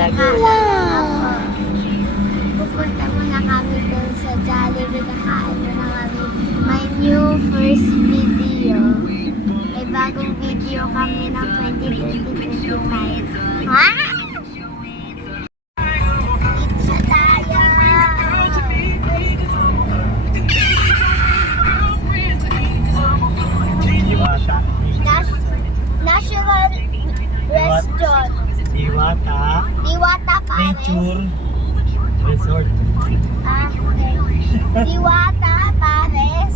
Laguna. Wow! Pupunta muna kami dun sa Jollibee. Kakain muna kami. My new first video. May bagong video kami ng 2020-2025. Ha? Pizza tayo! National Restaurant. Diwata Paris. Nature Resort. Okay. Diwata Paris.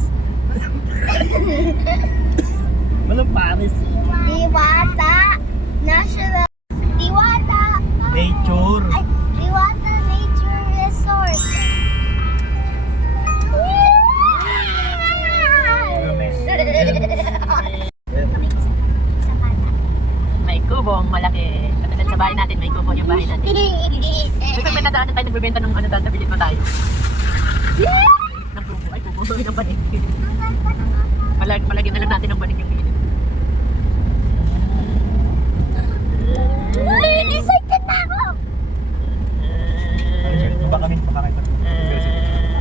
Walang Paris. Diwata National Diwata Nature. ay, Diwata Nature Resort. May kubong malaki. Katulad sa bahay natin, may kubo yung bahay natin. Ito may nadaanan tayo, nagbibenta ng ano, nabili ko tayo. Ng kubo, ay kubo, ng banig. Palagyan na lang natin ng banig yung gilid. Excited na ako! Baka kami makakita.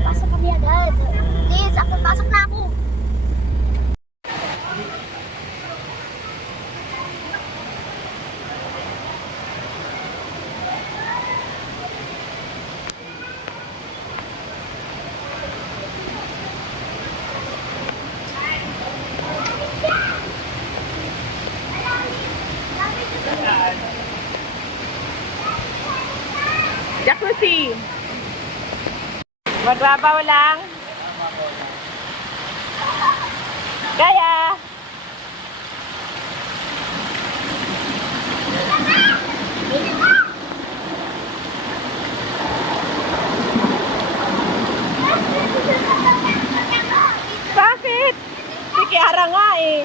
Pasok kami agad. Please, ako pasok na ako. Jacuzzi! Magbabaw lang. Kaya! Bakit? Si Kiara nga eh.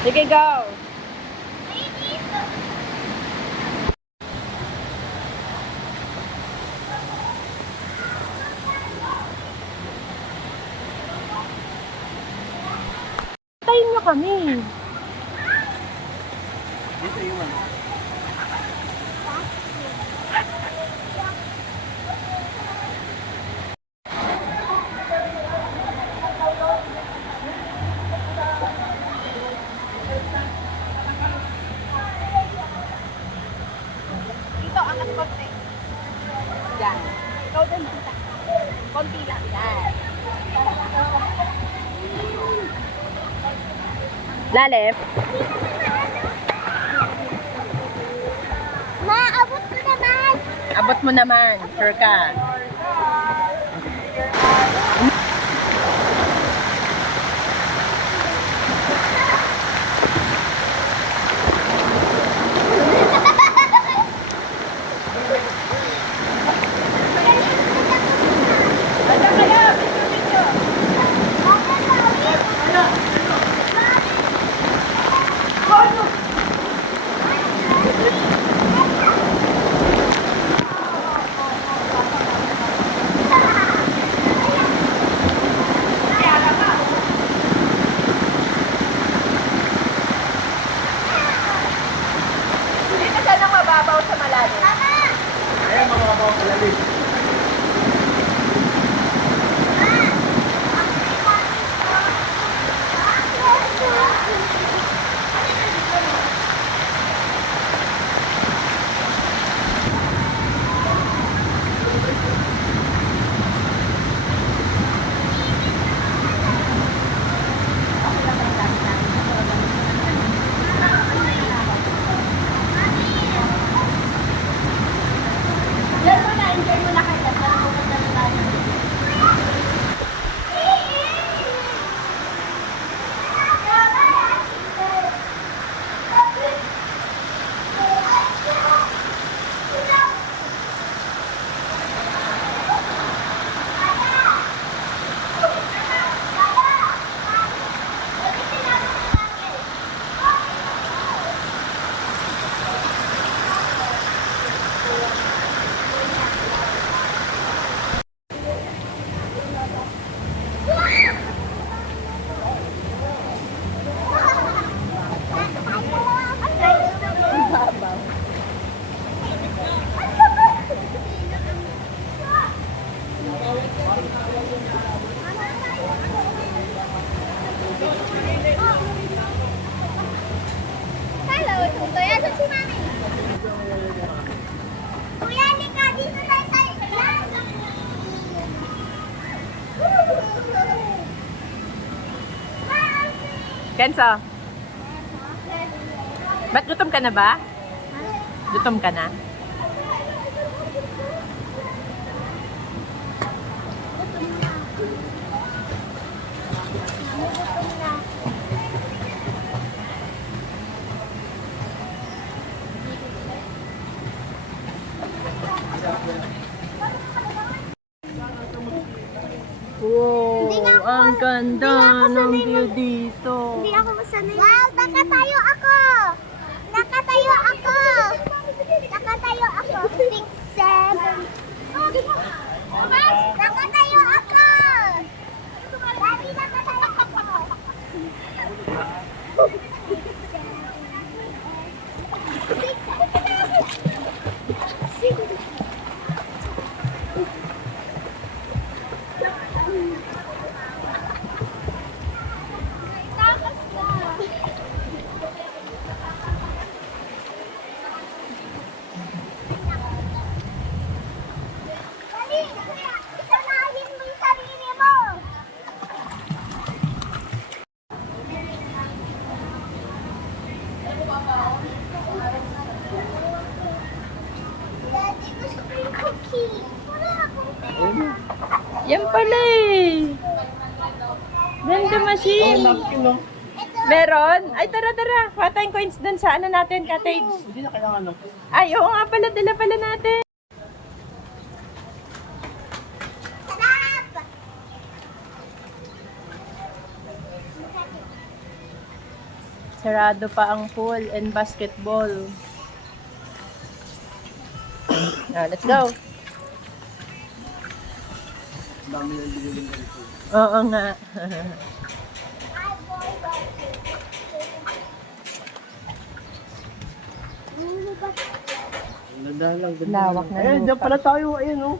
Sige, go! Tayin nyo kami. Dito yung Dito, angat konti. Yan. Ikaw din. Konti lang. Yan. Lalim. Ma, abot ko naman. Abot mo naman. Sure ka. Kenzo, ba't gutom ka na ba? Gutom ka na? Wow, ang ganda ng view dito. Hindi ako masanay. Wow, nakatayo ako! Nakatayo ako! Nakatayo ako! 6, 7. Nakatayo ako! Daddy, nakatayo ako! Takas ka! Dali! Sanayin mo yung sarili mo! Daddy, gusto ko yung cookie. Wala akong pera. Yan pala eh. Vending machine. Napkin, no? Meron? Ay, tara. Kuha tayong coins dun sa ano natin, cottage. Hindi na kailangan, no? Ay, oo nga pala, dala pala natin. Sarap! Sarado pa ang pool and basketball. Now, let's go. Ang dami na binili ka rito. Oo nga. Ganda lang. ganda Lawak lang. na Ayun, lupa. dyan pala tayo. Ayun, no?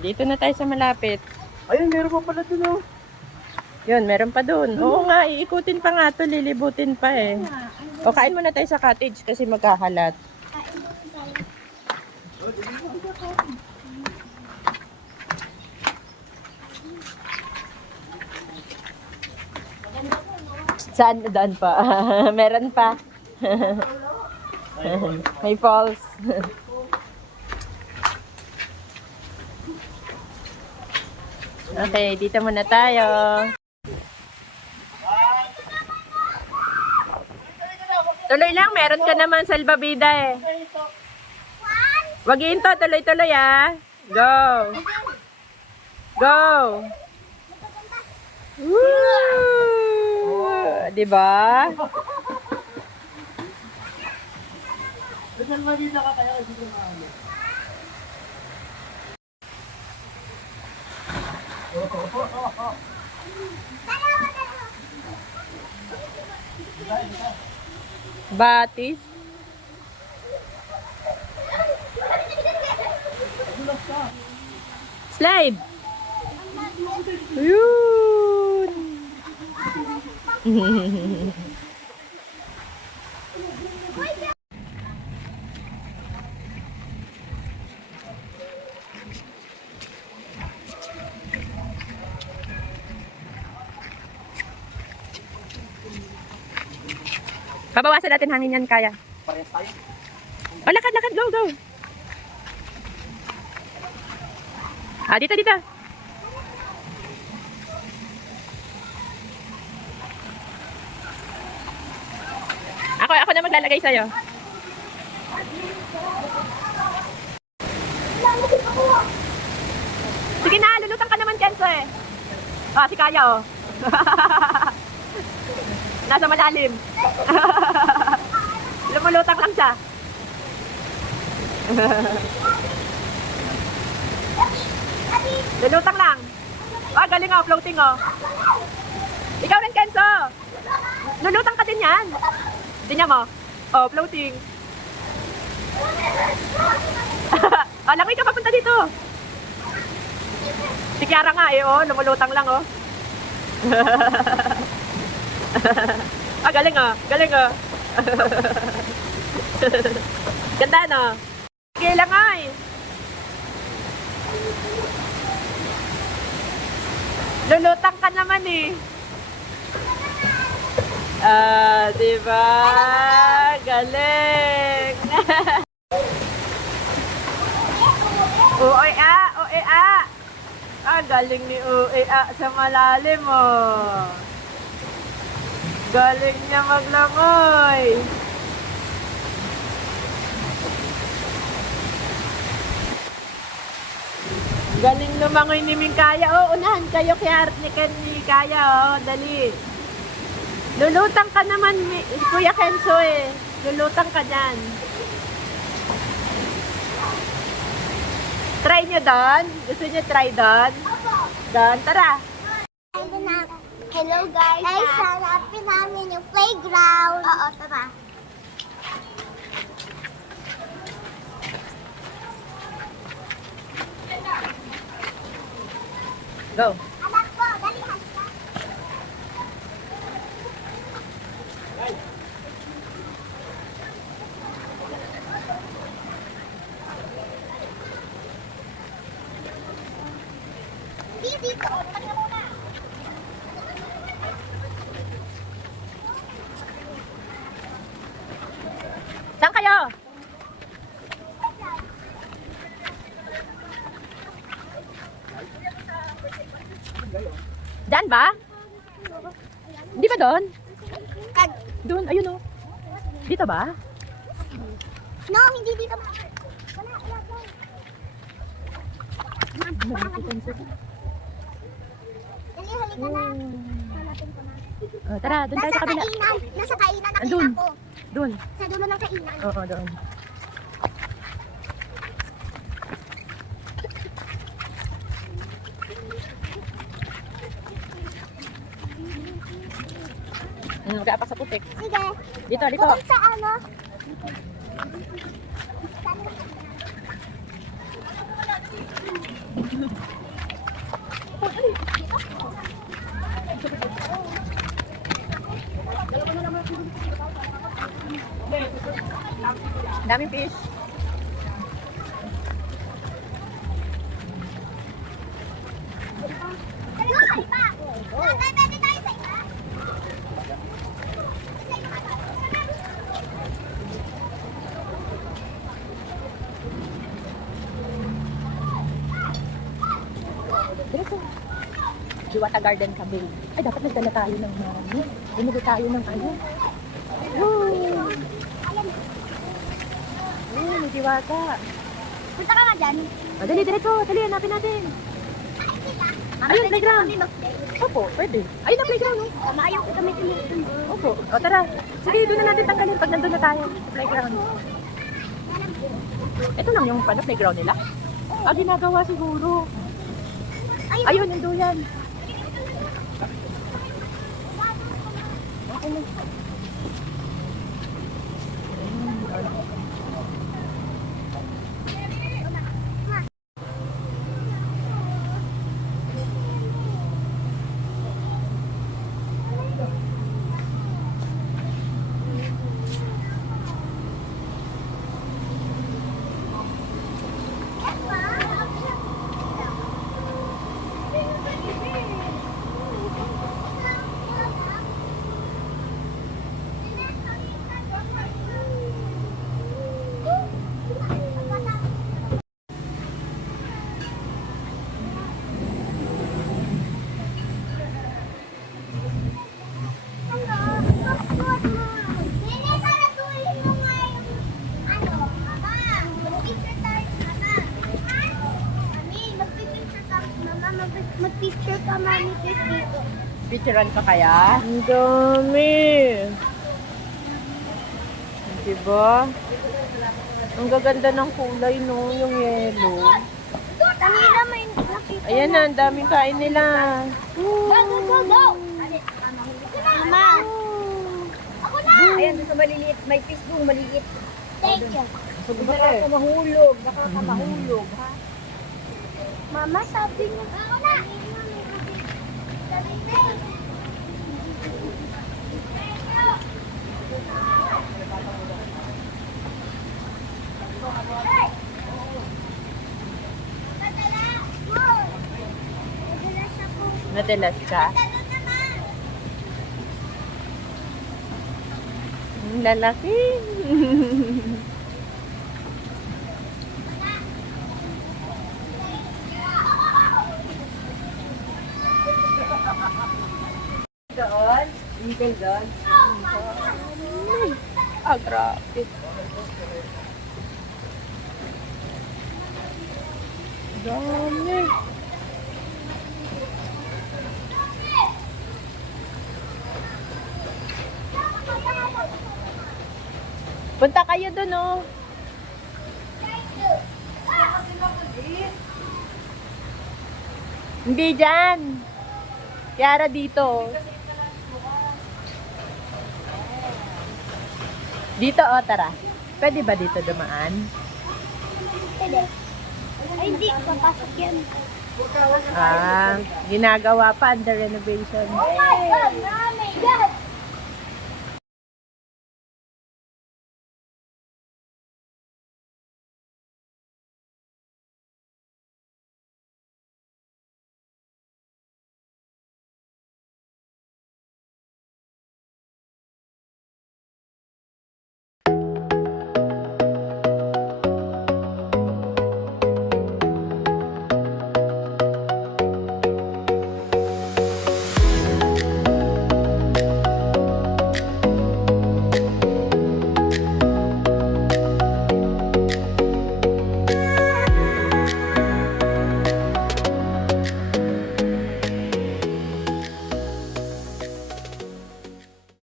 Dito na tayo sa malapit. Ayun, meron pa pala dun, no? Yun, meron pa dun. Oo nga, iikutin pa nga to, lilibutin pa eh. O, kain muna tayo sa cottage kasi magkakalat. Saan? Daan pa. Meron pa. May falls. Okay, dito muna tayo. Tuloy lang, meron ka naman salbabida eh. Wag hinto, tuloy-tuloy ah. Go. Go. Woo! Diba? Saan maganda ka kaya dito na ano? Batis. Slide. Yun. Pabawasan natin hangin yan, kaya. Parehas tayo. O, lakad, go. Ah, dito. Ako na maglalagay sa'yo. Sige na, lulutang ka naman, Kenzo eh. Ah, si Kaya oh. Nasa malalim. Lumulutang lang siya. Lulutang lang. Ah, galing oh, floating oh. Ikaw rin, Kenzo. Lulutang ka din yan. Tingnan mo. Oh, floating. Ah, langoy ka papunta dito. Si Kiara nga eh, oh. Lumulutang lang oh. Ah, galing oh. Ganda no? Sige lang ay. Lulutang ka naman eh. Diba? Galing! Uy, galing ni Uy, sa malalim, oh. Galing niya maglangoy. Galing lumangoy ni Mingkaya. Oh, unahan kayo ni Kaya, oh. Dali. Lulutang ka naman, Kuya Kenzo, eh. Lulutang ka dyan. Try nyo doon? Gusto nyo try doon? Doon, tara. Hello guys! Guys, hanapin namin yung playground. Oo, tara. Go. Anak ko, dali ka. Dito, tagna muna. Saan kayo? Diyan ba? Hindi ba doon? Doon, ayun oh. Dito ba? No, hindi dito. Wala, dali, halika na. Hanapin ko na. Oh, tara, doon tayo sa kabila. Nasa kainan, nakita Andun. ko. Doon. Sa dulo ng kainan. Oo, doon. Mag-aapa sa putik. Sige. Dito. Bukod sa ano? Daming fish. Pwede tayo sa iba? Diretso. Diwata Garden kami. Ay, dapat nagdala tayo ng marami. Bumili tayo ng ano. Woo! May diwata. Punta ka nga dyan. O, dali, diretso. Dali, hanapin natin. Ayun, playground. Opo, pwede. Ayun ang playground, no? Ayaw ko kami tinitin. Opo. O, tara. Sige, doon na natin tanggalin pag nandun na tayo sa playground. Ito lang yung playground nila. Ginagawa siguro. Ayun, yung duyan. Mag-picture ka, mami, dito. Picturean ka kaya? Ang dami. Diba? Ang gaganda ng kulay, no? Yung yellow. Kanina may nakita. Ayan na, ang daming kain nila. Go, go, go, go! Mama! Ako na! Ayan, sa maliliit. May fish doon, maliit. Thank you. Nakakamahulog. Nakakamahulog, ha? Mama, sabi niya. Ako na! Nadalas ka? Lalaki. Doon? Eagle doon? Ah, grabe. Dami. Punta kayo dun, oh. Hindi dyan. Kiara dito. Dito, oh, tara. Pwede ba dito dumaan? Pwede. Ay, hindi. Papasok yan. Ah, ginagawa pa, under renovation. Oh my God! Mami! Yes!